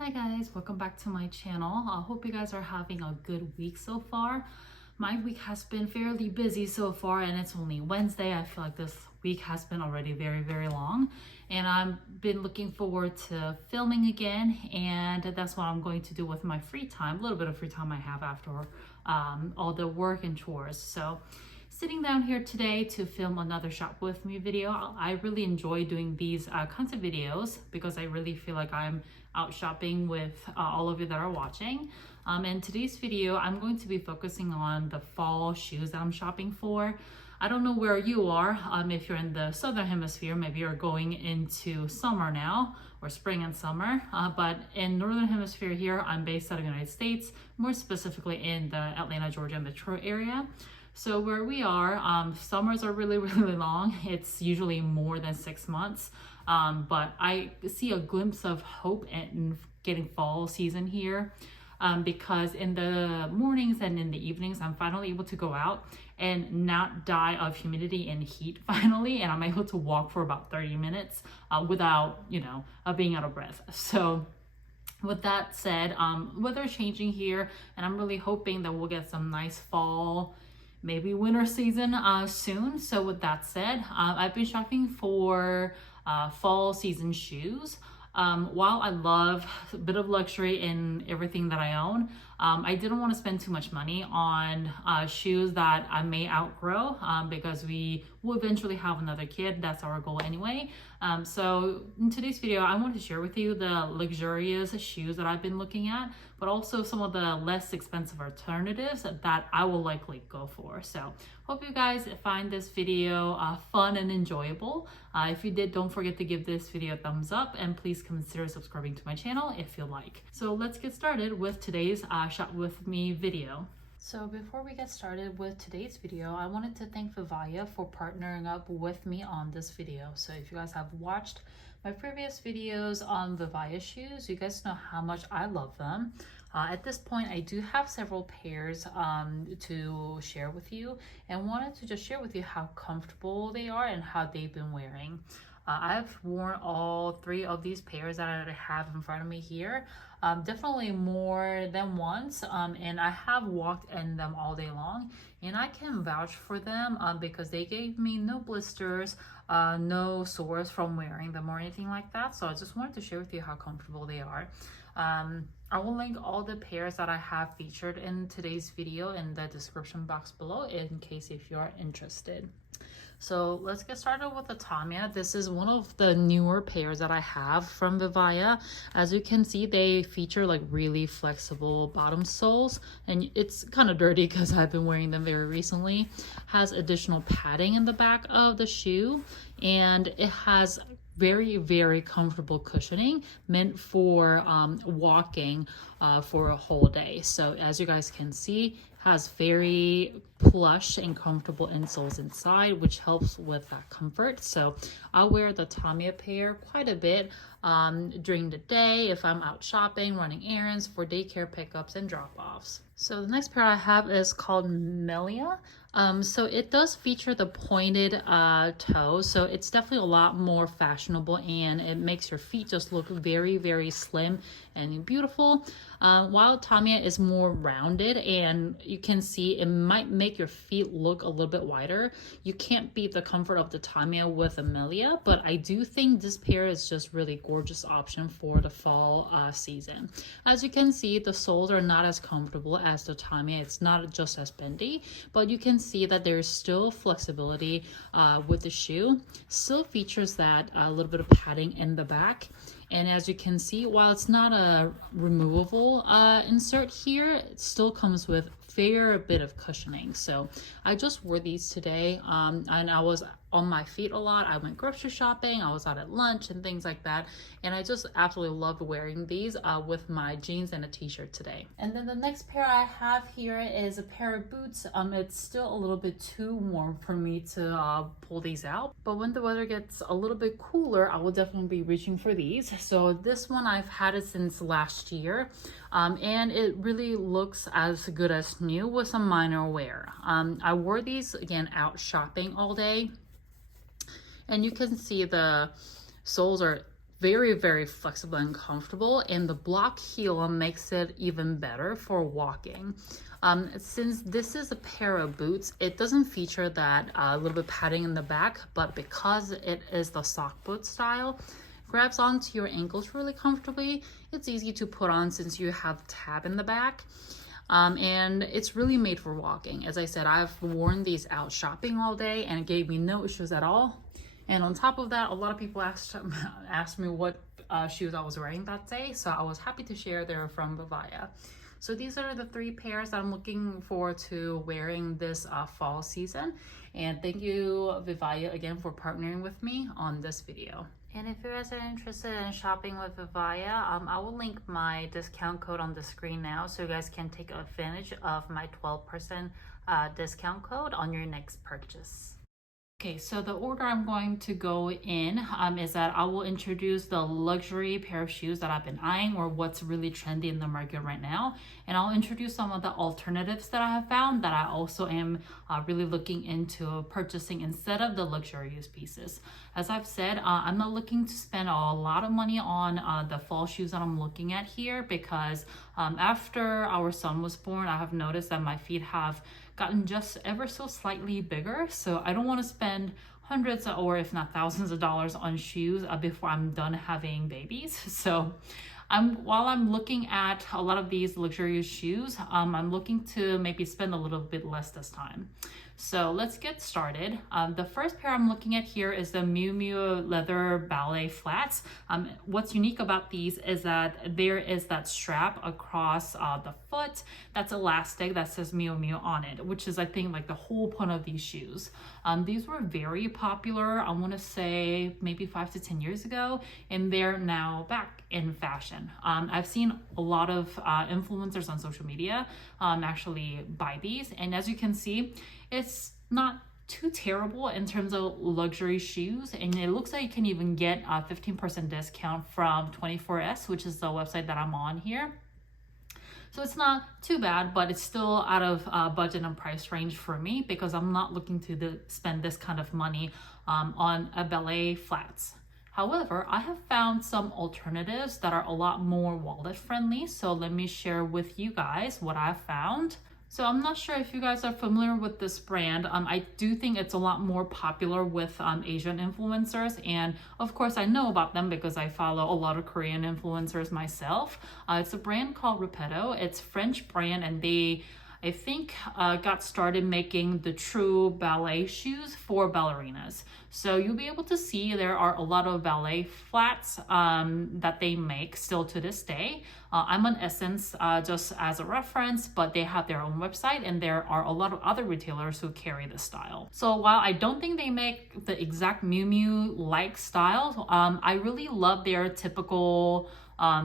Hi guys, welcome back to my channel. I hope you guys are having a good week so far. My week has been fairly busy so far and it's only Wednesday. I feel like this week has been already very long and I've been looking forward to filming again, and that's what I'm going to do with my free time, a little bit of free time I have after all the work and chores. So sitting down here today to film another shop with me video. I really enjoy doing these kinds of videos because I really feel like I'm out shopping with all of you that are watching. In today's video, I'm going to be focusing on the fall shoes that I'm shopping for. I don't know where you are. If you're in the southern hemisphere, maybe you're going into summer now, or spring and summer. But in northern hemisphere here, I'm based out of the United States, more specifically in the Atlanta, Georgia metro area. So where we are, summers are really long. It's usually more than 6 months. But I see a glimpse of hope in getting fall season here, because in the mornings and in the evenings, I'm finally able to go out and not die of humidity and heat finally. And I'm able to walk for about 30 minutes without, being out of breath. So with that said, weather is changing here and I'm really hoping that we'll get some nice fall, maybe winter season soon. So with that said, I've been shopping for fall season shoes. While I love a bit of luxury in everything that I own, I didn't want to spend too much money on shoes that I may outgrow, because we will eventually have another kid. That's our goal anyway. So in today's video, I want to share with you the luxurious shoes that I've been looking at, but also some of the less expensive alternatives that I will likely go for. So hope you guys find this video fun and enjoyable. If you did, don't forget to give this video a thumbs up and please consider subscribing to my channel if you like. So let's get started with today's shop with me video. So before we get started with today's video, I wanted to thank Vivaia for partnering up with me on this video. So if you guys have watched my previous videos on Vivaia shoes, you guys know how much I love them. At this point, I do have several pairs to share with you and wanted to just share with you how comfortable they are and how they've been wearing. I've worn all 3 of these pairs that I have in front of me here, definitely more than once, and I have walked in them all day long, and I can vouch for them because they gave me no blisters, no sores from wearing them or anything like that. So I just wanted to share with you how comfortable they are. I will link all the pairs that I have featured in today's video in the description box below in case if you are interested. So let's get started with the Tamiya. This is one of the newer pairs that I have from Vivaia. As you can see, they feature like really flexible bottom soles, and it's kind of dirty because I've been wearing them very recently. Has additional padding in the back of the shoe, and it has very comfortable cushioning meant for walking for a whole day. So as you guys can see, has very plush and comfortable insoles inside, which helps with that comfort. So I'll wear the Tamiya pair quite a bit during the day if I'm out shopping, running errands, for daycare pickups and drop-offs. So the next pair I have is called Melia. So it does feature the pointed toe, so it's definitely a lot more fashionable and it makes your feet just look very slim and beautiful. While Tamiya is more rounded, and you can see it might make your feet look a little bit wider, you can't beat the comfort of the Tamiya with a Melia, but I do think this pair is just really gorgeous option for the fall season. As you can see, the soles are not as comfortable as the Tamiya. It's not just as bendy, but you can see that there's still flexibility with the shoe. Still features that a little bit of padding in the back. And as you can see, while it's not a removable insert here, it still comes with fair bit of cushioning. So I just wore these today, and I was on my feet a lot. I went grocery shopping, I was out at lunch and things like that, and I just absolutely loved wearing these with my jeans and a t-shirt today. And then the next pair I have here is a pair of boots. It's still a little bit too warm for me to pull these out, but when the weather gets a little bit cooler, I will definitely be reaching for these. So this one, I've had it since last year, and it really looks as good as new with some minor wear. I wore these again out shopping all day, and you can see the soles are very, very flexible and comfortable, and the block heel makes it even better for walking. Since this is a pair of boots, it doesn't feature that little bit padding in the back, but because it is the sock boot style, grabs onto your ankles really comfortably. It's easy to put on since you have the tab in the back. And it's really made for walking. As I said, I've worn these out shopping all day and it gave me no issues at all. And on top of that, a lot of people asked me what shoes I was wearing that day, so I was happy to share they're from Vivaia. So these are the 3 pairs that I'm looking forward to wearing this fall season. And thank you, Vivaia, again for partnering with me on this video. And if you guys are interested in shopping with Vivaia, I will link my discount code on the screen now so you guys can take advantage of my 12% discount code on your next purchase. Okay, so the order I'm going to go in is that I will introduce the luxury pair of shoes that I've been eyeing, or what's really trendy in the market right now. And I'll introduce some of the alternatives that I have found that I also am really looking into purchasing instead of the luxurious pieces. As I've said, I'm not looking to spend a lot of money on the fall shoes that I'm looking at here, because after our son was born, I have noticed that my feet have gotten just ever so slightly bigger, so I don't want to spend hundreds or if not thousands of dollars on shoes before I'm done having babies. So while I'm looking at a lot of these luxurious shoes, I'm looking to maybe spend a little bit less this time. So let's get started. The first pair I'm looking at here is the Miu Miu leather ballet flats. What's unique about these is that there is that strap across the foot that's elastic that says Miu Miu on it, which is I think like the whole point of these shoes. These were very popular, I want to say maybe 5 to 10 years ago, and they're now back in fashion. I've seen a lot of influencers on social media actually buy these, and as you can see, it's not too terrible in terms of luxury shoes, and it looks like you can even get a 15% discount from 24S, which is the website that I'm on here. So it's not too bad, but it's still out of budget and price range for me, because I'm not looking to spend this kind of money on a ballet flats. However, I have found some alternatives that are a lot more wallet friendly, so let me share with you guys what I've found. So I'm not sure if you guys are familiar with this brand. I do think it's a lot more popular with Asian influencers, and of course I know about them because I follow a lot of Korean influencers myself. It's a brand called Repetto. It's a French brand, and they, I think, got started making the true ballet shoes for ballerinas. So you'll be able to see there are a lot of ballet flats that they make still to this day. I'm on Essence just as a reference, but they have their own website, and there are a lot of other retailers who carry this style. So while I don't think they make the exact Miu Miu-like style, I really love their typical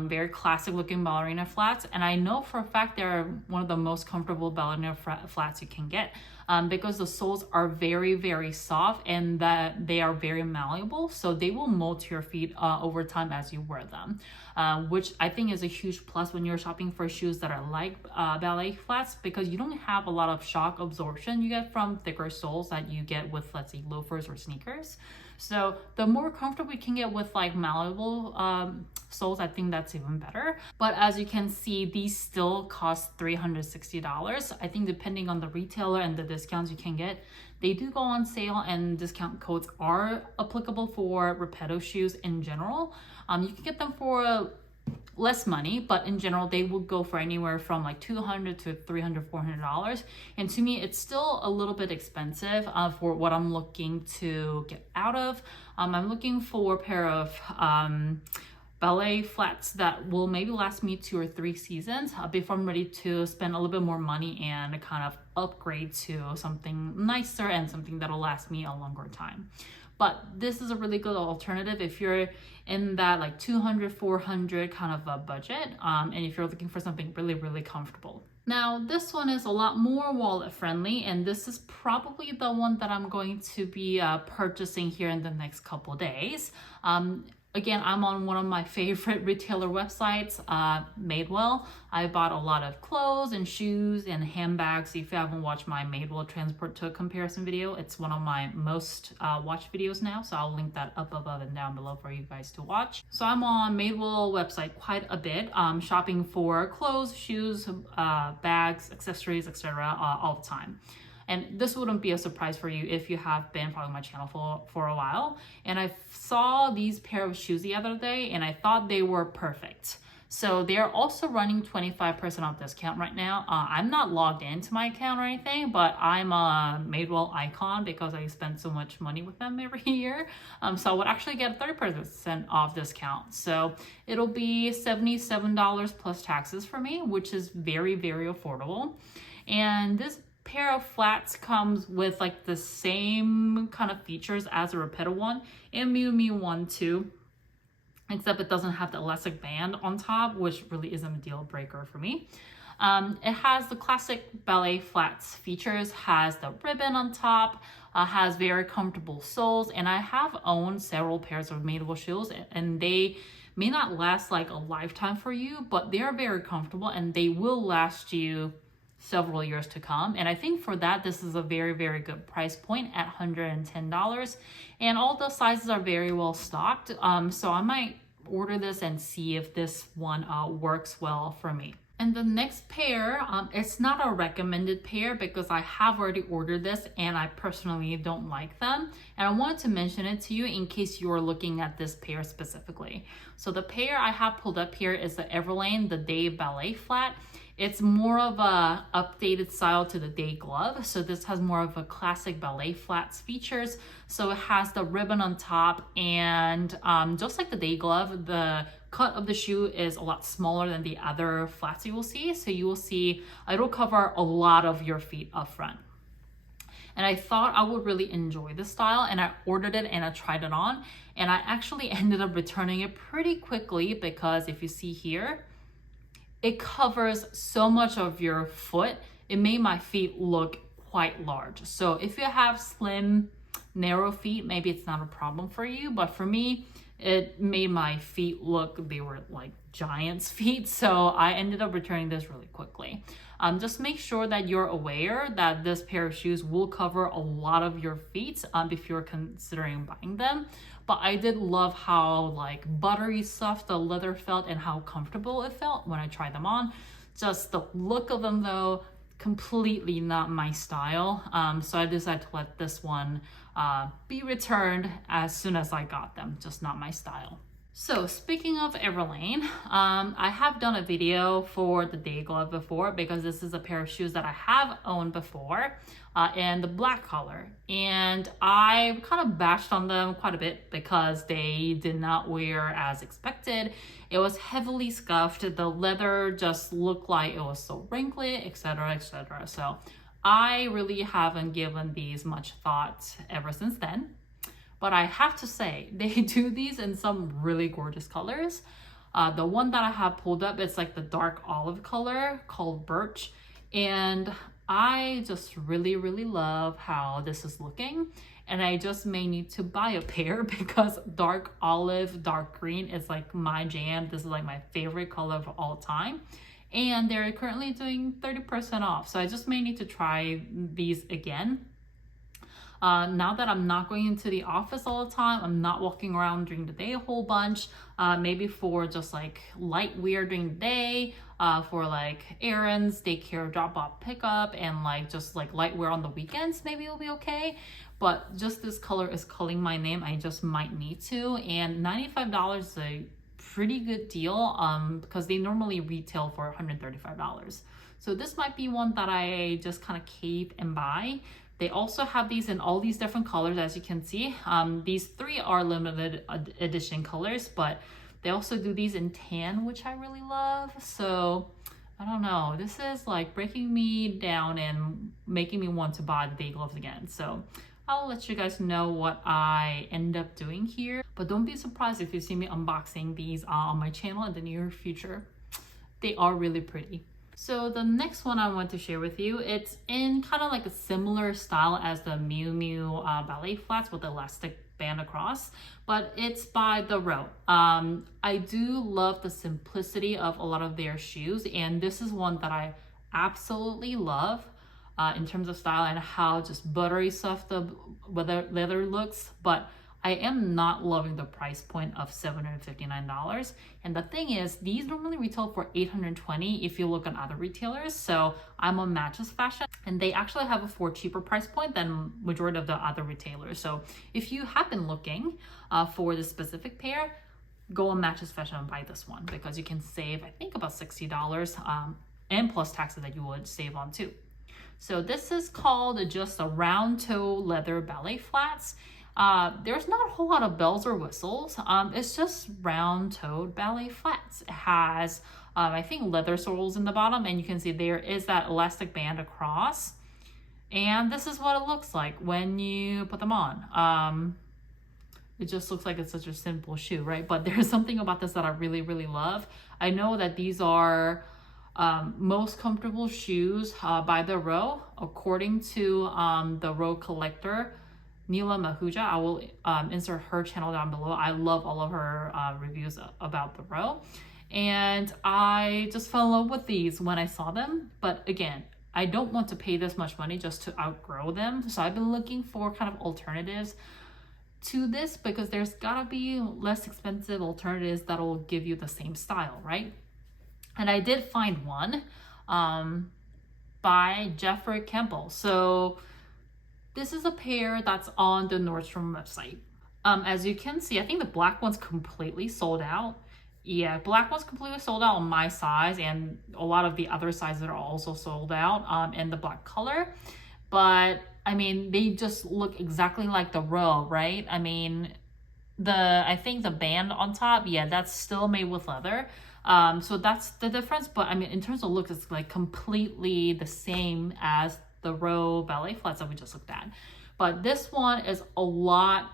very classic looking ballerina flats, and I know for a fact they're one of the most comfortable ballerina flats you can get, because the soles are very, very soft and that they are very malleable, so they will mold to your feet over time as you wear them, which I think is a huge plus when you're shopping for shoes that are like ballet flats, because you don't have a lot of shock absorption you get from thicker soles that you get with, let's say, loafers or sneakers. So the more comfortable you can get with like malleable soles, I think that's even better. But as you can see, these still cost $360. I think depending on the retailer and the discounts you can get, they do go on sale, and discount codes are applicable for Repetto shoes in general. You can get them for less money, but in general they will go for anywhere from like $200 to $300, $400, and to me it's still a little bit expensive for what I'm looking to get out of. I'm looking for a pair of ballet flats that will maybe last me 2 or 3 seasons before I'm ready to spend a little bit more money and kind of upgrade to something nicer and something that'll last me a longer time. But this is a really good alternative if you're in that like $200, $400 kind of a budget, and if you're looking for something really, really comfortable. Now, this one is a lot more wallet friendly, and this is probably the one that I'm going to be purchasing here in the next couple days. Again, I'm on one of my favorite retailer websites, Madewell. I bought a lot of clothes and shoes and handbags. If you haven't watched my Madewell transport to comparison video, it's one of my most watched videos now. So I'll link that up above and down below for you guys to watch. So I'm on Madewell website quite a bit, shopping for clothes, shoes, bags, accessories, etc. All the time. And this wouldn't be a surprise for you if you have been following my channel for a while. And I saw these pair of shoes the other day and I thought they were perfect. So they're also running 25% off discount right now. I'm not logged into my account or anything, but I'm a Madewell icon because I spend so much money with them every year. So I would actually get a 30% off discount. So it'll be $77 plus taxes for me, which is very, very affordable. And this pair of flats comes with like the same kind of features as a Repeta one and Miu Miu one too, except it doesn't have the elastic band on top, which really isn't a deal breaker for me. It has the classic ballet flats features, has the ribbon on top, has very comfortable soles, and I have owned several pairs of Madewell shoes and they may not last like a lifetime for you, but they are very comfortable and they will last you several years to come. And I think for that, this is a very, very good price point at $110. And all the sizes are very well stocked. So I might order this and see if this one works well for me. And the next pair, it's not a recommended pair because I have already ordered this and I personally don't like them. And I wanted to mention it to you in case you're looking at this pair specifically. So the pair I have pulled up here is the Everlane, the Day Ballet Flat. It's more of a updated style to the Day Glove. So this has more of a classic ballet flats features. So it has the ribbon on top and just like the Day Glove, the cut of the shoe is a lot smaller than the other flats you will see. So you will see it'll cover a lot of your feet up front. And I thought I would really enjoy this style and I ordered it and I tried it on and I actually ended up returning it pretty quickly because if you see here, it covers so much of your foot. It made my feet look quite large. So if you have slim, narrow feet, maybe it's not a problem for you. But for me, it made my feet look, they were like giant's feet. So I ended up returning this really quickly. Just make sure that you're aware that this pair of shoes will cover a lot of your feet if you're considering buying them. But I did love how like buttery soft the leather felt and how comfortable it felt when I tried them on. Just the look of them though, completely not my style. So I decided to let this one be returned as soon as I got them, just not my style. So speaking of Everlane, I have done a video for the Day Glove before because this is a pair of shoes that I have owned before in the black color. And I kind of bashed on them quite a bit because they did not wear as expected. It was heavily scuffed. The leather just looked like it was so wrinkly, etc., etc. So I really haven't given these much thought ever since then. But I have to say, they do these in some really gorgeous colors. The one that I have pulled up, it's like the dark olive color called Birch. And I just really, really love how this is looking. And I just may need to buy a pair because dark olive, dark green is like my jam. This is like my favorite color of all time. And they're currently doing 30% off. So I just may need to try these again. Now that I'm not going into the office all the time, I'm not walking around during the day a whole bunch, maybe for just like light wear during the day, for like errands, daycare, drop off, pickup, and like just like light wear on the weekends, maybe it'll be okay. But just this color is calling my name. I just might need to. And $95 is a pretty good deal because they normally retail for $135. So this might be one that I just kind of cave and buy. They also have these in all these different colors, as you can see. These three are limited edition colors, but they also do these in tan, which I really love. So I don't know, this is like breaking me down and making me want to buy the Day Gloves again. So I'll let you guys know what I end up doing here. But don't be surprised if you see me unboxing these on my channel in the near future. They are really pretty. So the next one I want to share with you, it's in kind of like a similar style as the Miu Miu ballet flats with elastic band across, but it's by the row. I do love the simplicity of a lot of their shoes, and this is one that I absolutely love in terms of style and how just buttery soft the leather looks, but I am not loving the price point of $759. And the thing is, these normally retail for $820 if you look on other retailers. So I'm on Matches Fashion, and they actually have a for cheaper price point than majority of the other retailers. So if you have been looking for this specific pair, go on Matches Fashion and buy this one, because you can save, I think, about $60 and plus taxes that you would save on too. So this is called just a round toe leather ballet flats. There's not a whole lot of bells or whistles. It's just round-toed ballet flats. It has, I think, leather soles in the bottom, and you can see there is that elastic band across. And this is what it looks like when you put them on. It just looks like it's such a simple shoe, right? But there's something about this that I really, really love. I know that these are most comfortable shoes by the row, according to the row collector, Nila Mahuja. I will insert her channel down below. I love all of her reviews about the row. And I just fell in love with these when I saw them. But again, I don't want to pay this much money just to outgrow them. So I've been looking for kind of alternatives to this, because there's gotta be less expensive alternatives that'll give you the same style, right? And I did find one by Jeffrey Campbell. So this is a pair that's on the Nordstrom website. As you can see, I think the black one's completely sold out. Yeah, black one's completely sold out on my size, and a lot of the other sizes are also sold out in the black color. But I mean, they just look exactly like the row, right? I mean, I think the band on top, yeah, that's still made with leather. So that's the difference. But I mean, in terms of looks, it's like completely the same as the row ballet flats that we just looked at. But this one is a lot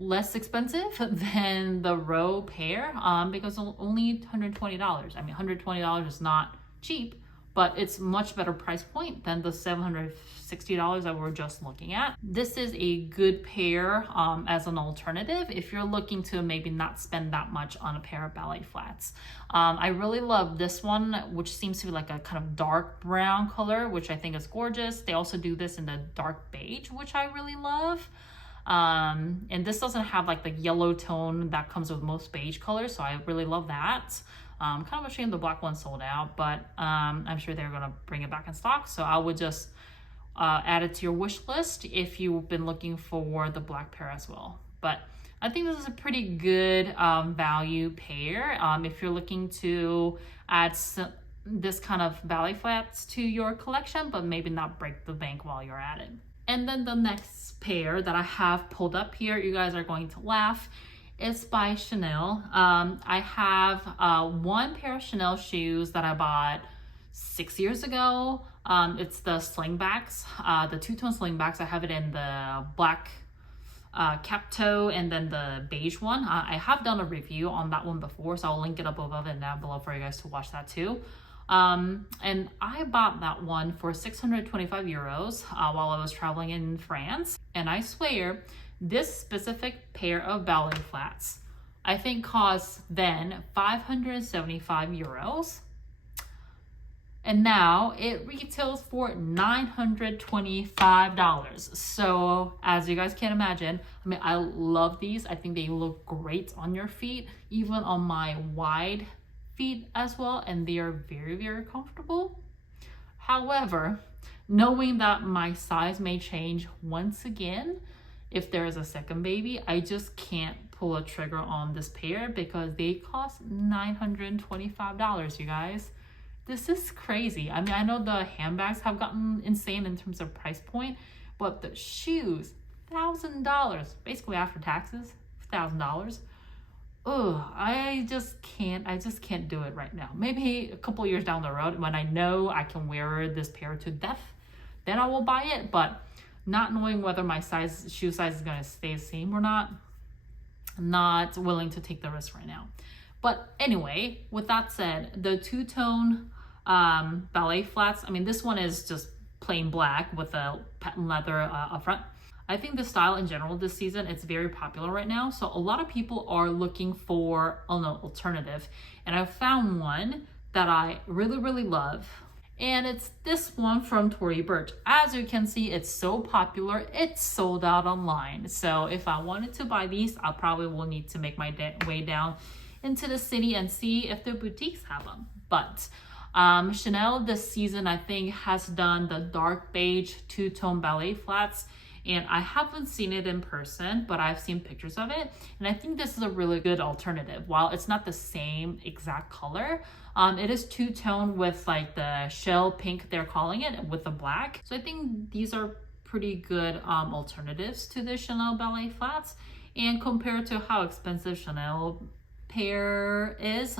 less expensive than the row pair because only $120. I mean, $120 is not cheap, but it's much better price point than the $760 that we're just looking at. This is a good pair as an alternative if you're looking to maybe not spend that much on a pair of ballet flats. I really love this one, which seems to be like a kind of dark brown color, which I think is gorgeous. They also do this in the dark beige, which I really love. And this doesn't have like the yellow tone that comes with most beige colors, so I really love that. Kind of a shame the black one sold out, but I'm sure they're gonna bring it back in stock. So I would just add it to your wish list if you've been looking for the black pair as well. But I think this is a pretty good value pair if you're looking to add this kind of ballet flats to your collection, but maybe not break the bank while you're at it. And then the next pair that I have pulled up here, you guys are going to laugh. It's by Chanel. I have one pair of Chanel shoes that I bought 6 years ago. It's the slingbacks, the two-tone slingbacks. I have it in the black cap toe and then the beige one. I have done a review on that one before, so I'll link it up above and down below for you guys to watch that too. And I bought that one for 625 euros while I was traveling in France. And I swear, this specific pair of ballet flats, I think cost then 575 euros. And now it retails for $925. So as you guys can imagine, I mean, I love these. I think they look great on your feet, even on my wide feet as well. And they are very, very comfortable. However, knowing that my size may change once again, if there is a second baby, I just can't pull a trigger on this pair because they cost $925, you guys. This is crazy. I mean, I know the handbags have gotten insane in terms of price point, but the shoes, $1,000, basically after taxes, $1,000. Ugh, I just can't do it right now. Maybe a couple years down the road when I know I can wear this pair to death, then I will buy it. But not knowing whether my shoe size is gonna stay the same or not, I'm not willing to take the risk right now. But anyway, with that said, the two-tone ballet flats, I mean, this one is just plain black with a patent leather up front. I think the style in general this season, it's very popular right now. So a lot of people are looking for an alternative. And I found one that I really, really love. And it's this one from Tory Burch. As you can see, it's so popular, it's sold out online. So if I wanted to buy these, I probably will need to make my way down into the city and see if the boutiques have them. But Chanel this season, I think, has done the dark beige two-tone ballet flats. And I haven't seen it in person, but I've seen pictures of it. And I think this is a really good alternative. While it's not the same exact color, it is two-tone with like the shell pink, they're calling it, with the black. So I think these are pretty good alternatives to the Chanel ballet flats. And compared to how expensive Chanel pair is,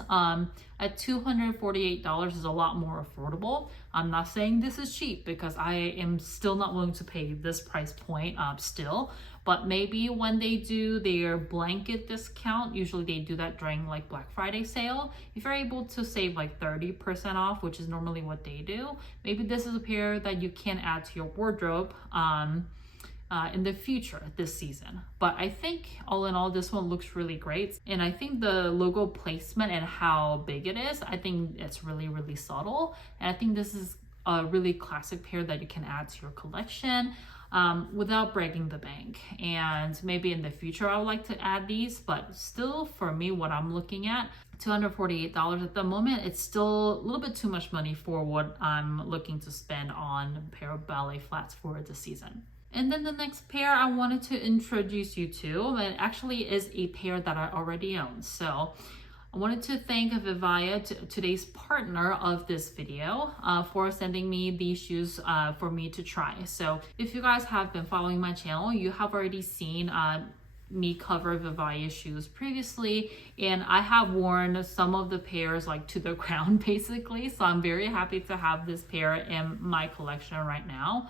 at $248 is a lot more affordable. I'm not saying this is cheap because I am still not willing to pay this price point still, but maybe when they do their blanket discount, usually they do that during like Black Friday sale, if you're able to save like 30% off, which is normally what they do, maybe this is a pair that you can add to your wardrobe in the future this season. But I think all in all, this one looks really great. And I think the logo placement and how big it is, I think it's really, really subtle. And I think this is a really classic pair that you can add to your collection without breaking the bank. And maybe in the future, I would like to add these, but still for me, what I'm looking at, $248 at the moment, it's still a little bit too much money for what I'm looking to spend on a pair of ballet flats for the season. And then the next pair I wanted to introduce you to, it actually is a pair that I already own. So I wanted to thank Vivaia, today's partner of this video, for sending me these shoes for me to try. So if you guys have been following my channel, you have already seen me cover Vivaia shoes previously, and I have worn some of the pairs like to the ground basically. So I'm very happy to have this pair in my collection right now.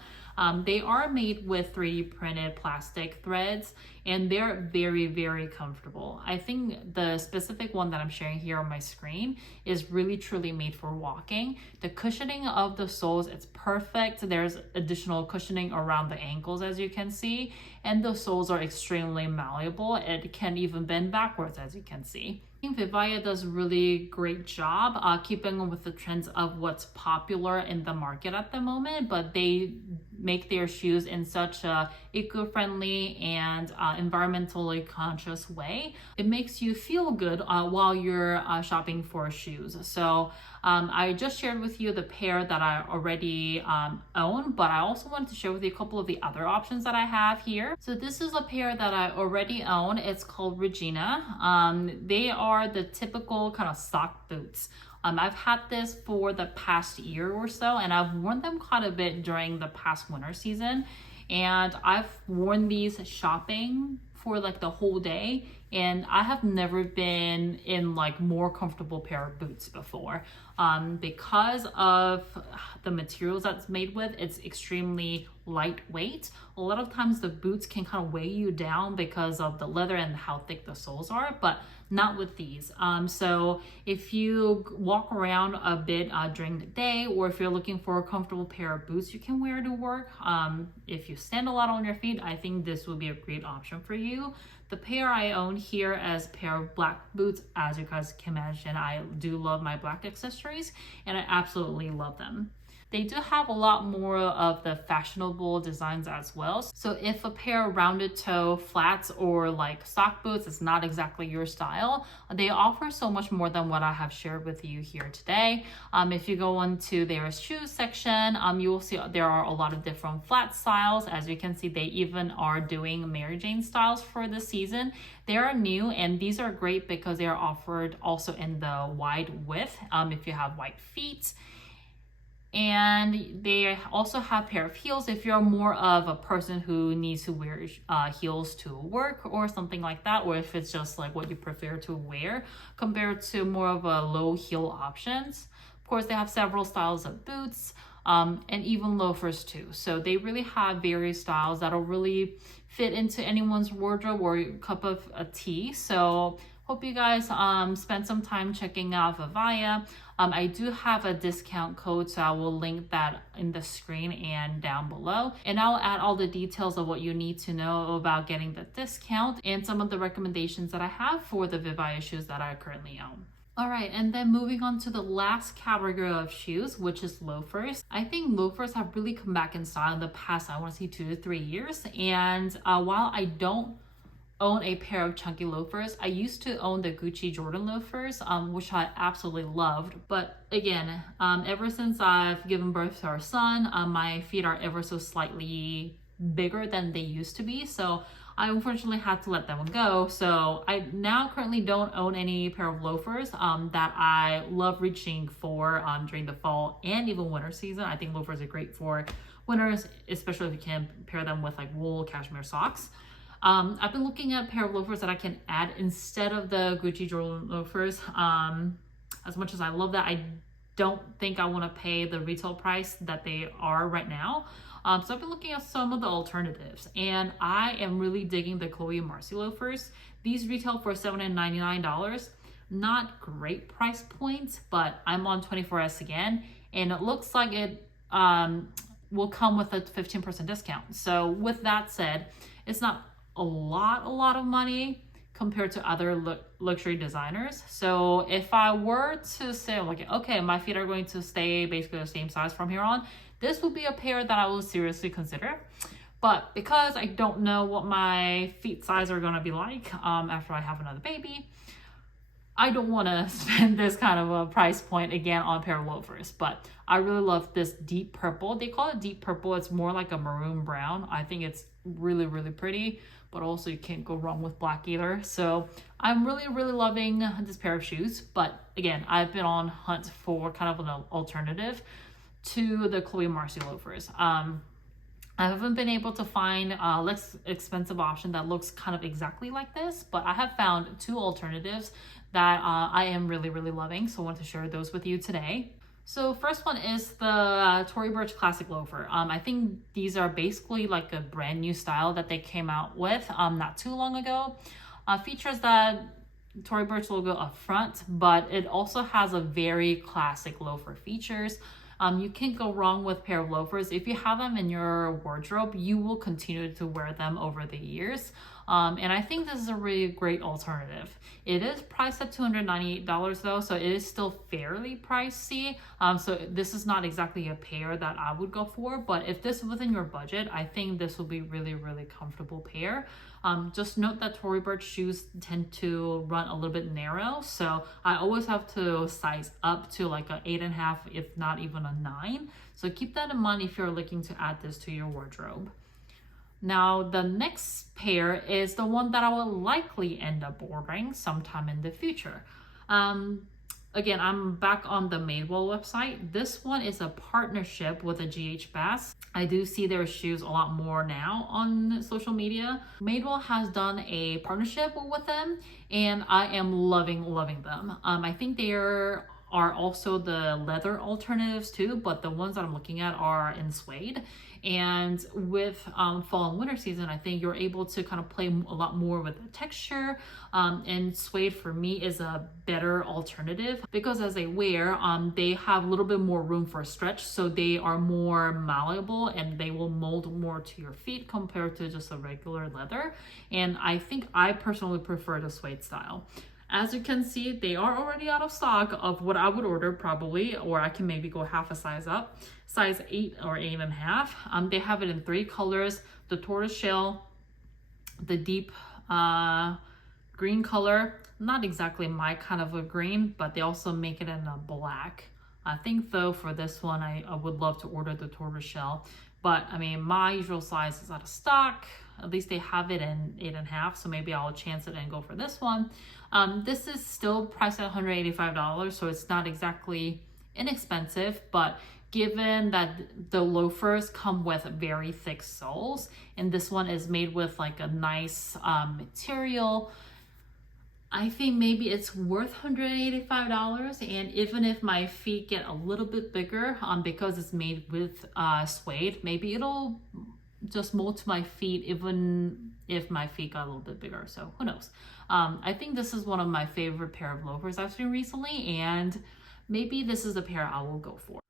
They are made with 3D printed plastic threads, and they're very, very comfortable. I think the specific one that I'm sharing here on my screen is really truly made for walking. The cushioning of the soles, it's perfect. There's additional cushioning around the ankles, as you can see, and the soles are extremely malleable. It can even bend backwards, as you can see. I think Vivaia does a really great job keeping with the trends of what's popular in the market at the moment, but they make their shoes in such a eco-friendly and environmentally conscious way. It makes you feel good while you're shopping for shoes. So I just shared with you the pair that I already own, but I also wanted to share with you a couple of the other options that I have here. So this is a pair that I already own. It's called Regina. They are the typical kind of sock boots. I've had this for the past year or so, and I've worn them quite a bit during the past winter season. And I've worn these shopping for like the whole day, and I have never been in like more comfortable pair of boots before. Because of the materials that's made with, it's extremely lightweight. A lot of times the boots can kind of weigh you down because of the leather and how thick the soles are, but not with these. So if you walk around a bit during the day, or if you're looking for a comfortable pair of boots you can wear to work, if you stand a lot on your feet, I think this would be a great option for you. The pair I own here as a pair of black boots, as you guys can imagine, I do love my black accessories and I absolutely love them. They do have a lot more of the fashionable designs as well. So if a pair of rounded toe flats or like sock boots is not exactly your style, they offer so much more than what I have shared with you here today. If you go into their shoes section, you will see there are a lot of different flat styles. As you can see, they even are doing Mary Jane styles for the season. They are new, and these are great because they are offered also in the wide width if you have wide feet. And they also have a pair of heels if you're more of a person who needs to wear heels to work or something like that, or if it's just like what you prefer to wear compared to more of a low heel options. Of course, they have several styles of boots and even loafers too. So they really have various styles that'll really fit into anyone's wardrobe or cup of tea. So Hope you guys spend some time checking out Vivaia. I do have a discount code, so I will link that in the screen and down below. And I'll add all the details of what you need to know about getting the discount and some of the recommendations that I have for the Vivaia shoes that I currently own. All right, and then moving on to the last category of shoes, which is loafers. I think loafers have really come back in style in the past, I want to say 2 to 3 years. And while I don't own a pair of chunky loafers, I used to own the Gucci Jordan loafers, which I absolutely loved. But again, ever since I've given birth to our son, my feet are ever so slightly bigger than they used to be. So I unfortunately had to let them go. So I now currently don't own any pair of loafers that I love reaching for during the fall and even winter season. I think loafers are great for winters, especially if you can pair them with like wool cashmere socks. I've been looking at a pair of loafers that I can add instead of the Gucci Jordan loafers. As much as I love that, I don't think I want to pay the retail price that they are right now. So I've been looking at some of the alternatives, and I am really digging the Chloe and Marcy loafers. These retail for $799. Not great price points, but I'm on 24S again, and it looks like it will come with a 15% discount. So with that said, it's not a lot of money compared to other luxury designers. So if I were to say like, okay, my feet are going to stay basically the same size from here on, this would be a pair that I will seriously consider. But because I don't know what my feet size are going to be like after I have another baby, I don't want to spend this kind of a price point again on a pair of loafers. But I really love this deep purple. They call it deep purple. It's more like a maroon brown. I think it's really pretty, but also you can't go wrong with black either. So I'm really loving this pair of shoes. But again, I've been on hunt for kind of an alternative to the Chloe Marcy loafers. I haven't been able to find a less expensive option that looks kind of exactly like this, but I have found 2 alternatives that I am really loving. So I want to share those with you today. So first one is the Tory Burch Classic Loafer. I think these are basically like a brand new style that they came out with not too long ago. Features that Tory Burch logo up front, but it also has a very classic loafer features. You can't go wrong with a pair of loafers. If you have them in your wardrobe, you will continue to wear them over the years. And I think this is a really great alternative. It is priced at $298 though, so it is still fairly pricey. So this is not exactly a pair that I would go for, but if this is within your budget, I think this will be really comfortable pair. Just note that Tory Burch shoes tend to run a little bit narrow, so I always have to size up to like an 8.5, if not even a 9. So keep that in mind if you're looking to add this to your wardrobe. Now, the next pair is the one that I will likely end up ordering sometime in the future. Again, I'm back on the Madewell website. This one is a partnership with a GH Bass. I do see their shoes a lot more now on social media. Madewell has done a partnership with them, and I am loving them. I think they are also the leather alternatives too, but the ones that I'm looking at are in suede. And with fall and winter season, I think you're able to kind of play a lot more with the texture. And suede for me is a better alternative because as they wear, they have a little bit more room for stretch. So they are more malleable and they will mold more to your feet compared to just a regular leather. And I think I personally prefer the suede style. As you can see, they are already out of stock of what I would order probably, or I can maybe go half a size up, size 8 or 8.5. They have it in 3 colors, the tortoiseshell, the deep green color, not exactly my kind of a green, but they also make it in a black. I think though for this one, I would love to order the tortoiseshell, but I mean, my usual size is out of stock. At least they have it in 8.5, so maybe I'll chance it and go for this one. This is still priced at $185, so it's not exactly inexpensive, but given that the loafers come with very thick soles, and this one is made with like a nice material, I think maybe it's worth $185. And even if my feet get a little bit bigger, because it's made with suede, maybe it'll just mold to my feet even if my feet got a little bit bigger. So who knows? I think this is one of my favorite pair of loafers I've seen recently, and maybe this is the pair I will go for.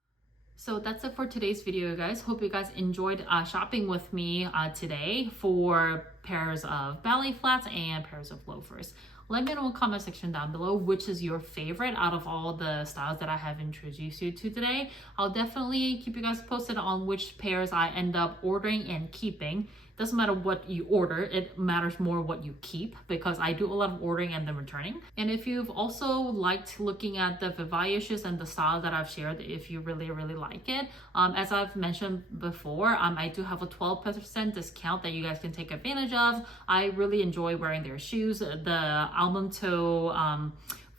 So that's it for today's video, guys. Hope you guys enjoyed shopping with me today for pairs of ballet flats and pairs of loafers. Let me know in the comment section down below which is your favorite out of all the styles that I have introduced you to today. I'll definitely keep you guys posted on which pairs I end up ordering and keeping. Doesn't matter what you order, it matters more what you keep, because I do a lot of ordering and then returning. And if you've also liked looking at the Vivaia shoes and the style that I've shared, if you really like it, as I've mentioned before, I do have a 12% discount that you guys can take advantage of. I really enjoy wearing their shoes. The almond toe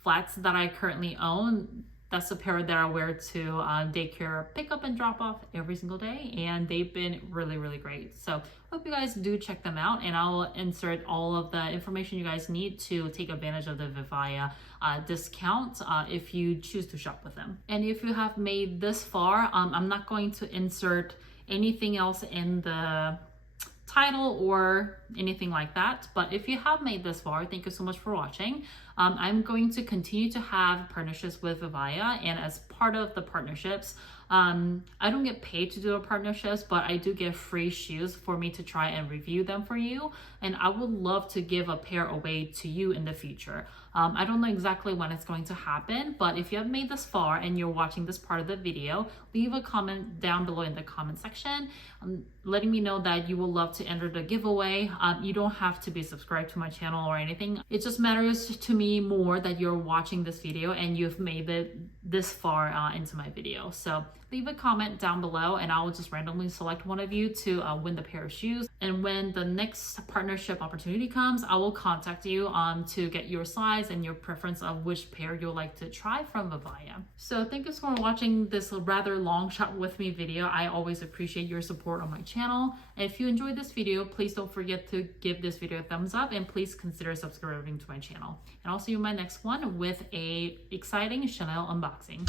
flats that I currently own, that's a pair that I wear to daycare pickup and drop off every single day, and they've been really great. So hope you guys do check them out, and I'll insert all of the information you guys need to take advantage of the Vivaia discount if you choose to shop with them. And if you have made this far, I'm not going to insert anything else in the title or anything like that, but if you have made this far, thank you so much for watching. I'm going to continue to have partnerships with Vivaia, and as part of the partnerships, I don't get paid to do the partnerships, but I do get free shoes for me to try and review them for you, and I would love to give a pair away to you in the future. I don't know exactly when it's going to happen, but if you have made this far and you're watching this part of the video, leave a comment down below in the comment section, letting me know that you will love to enter the giveaway. You don't have to be subscribed to my channel or anything. It just matters to me more that you're watching this video and you've made it this far into my video. So leave a comment down below and I will just randomly select one of you to win the pair of shoes. And when the next partnership opportunity comes, I will contact you to get your size and your preference of which pair you'll like to try from Vivaia. So thank you for watching this rather long shop with me video. I always appreciate your support on my channel. And if you enjoyed this video, please don't forget to give this video a thumbs up, and please consider subscribing to my channel. And I'll see you in my next one with a exciting Chanel unboxing.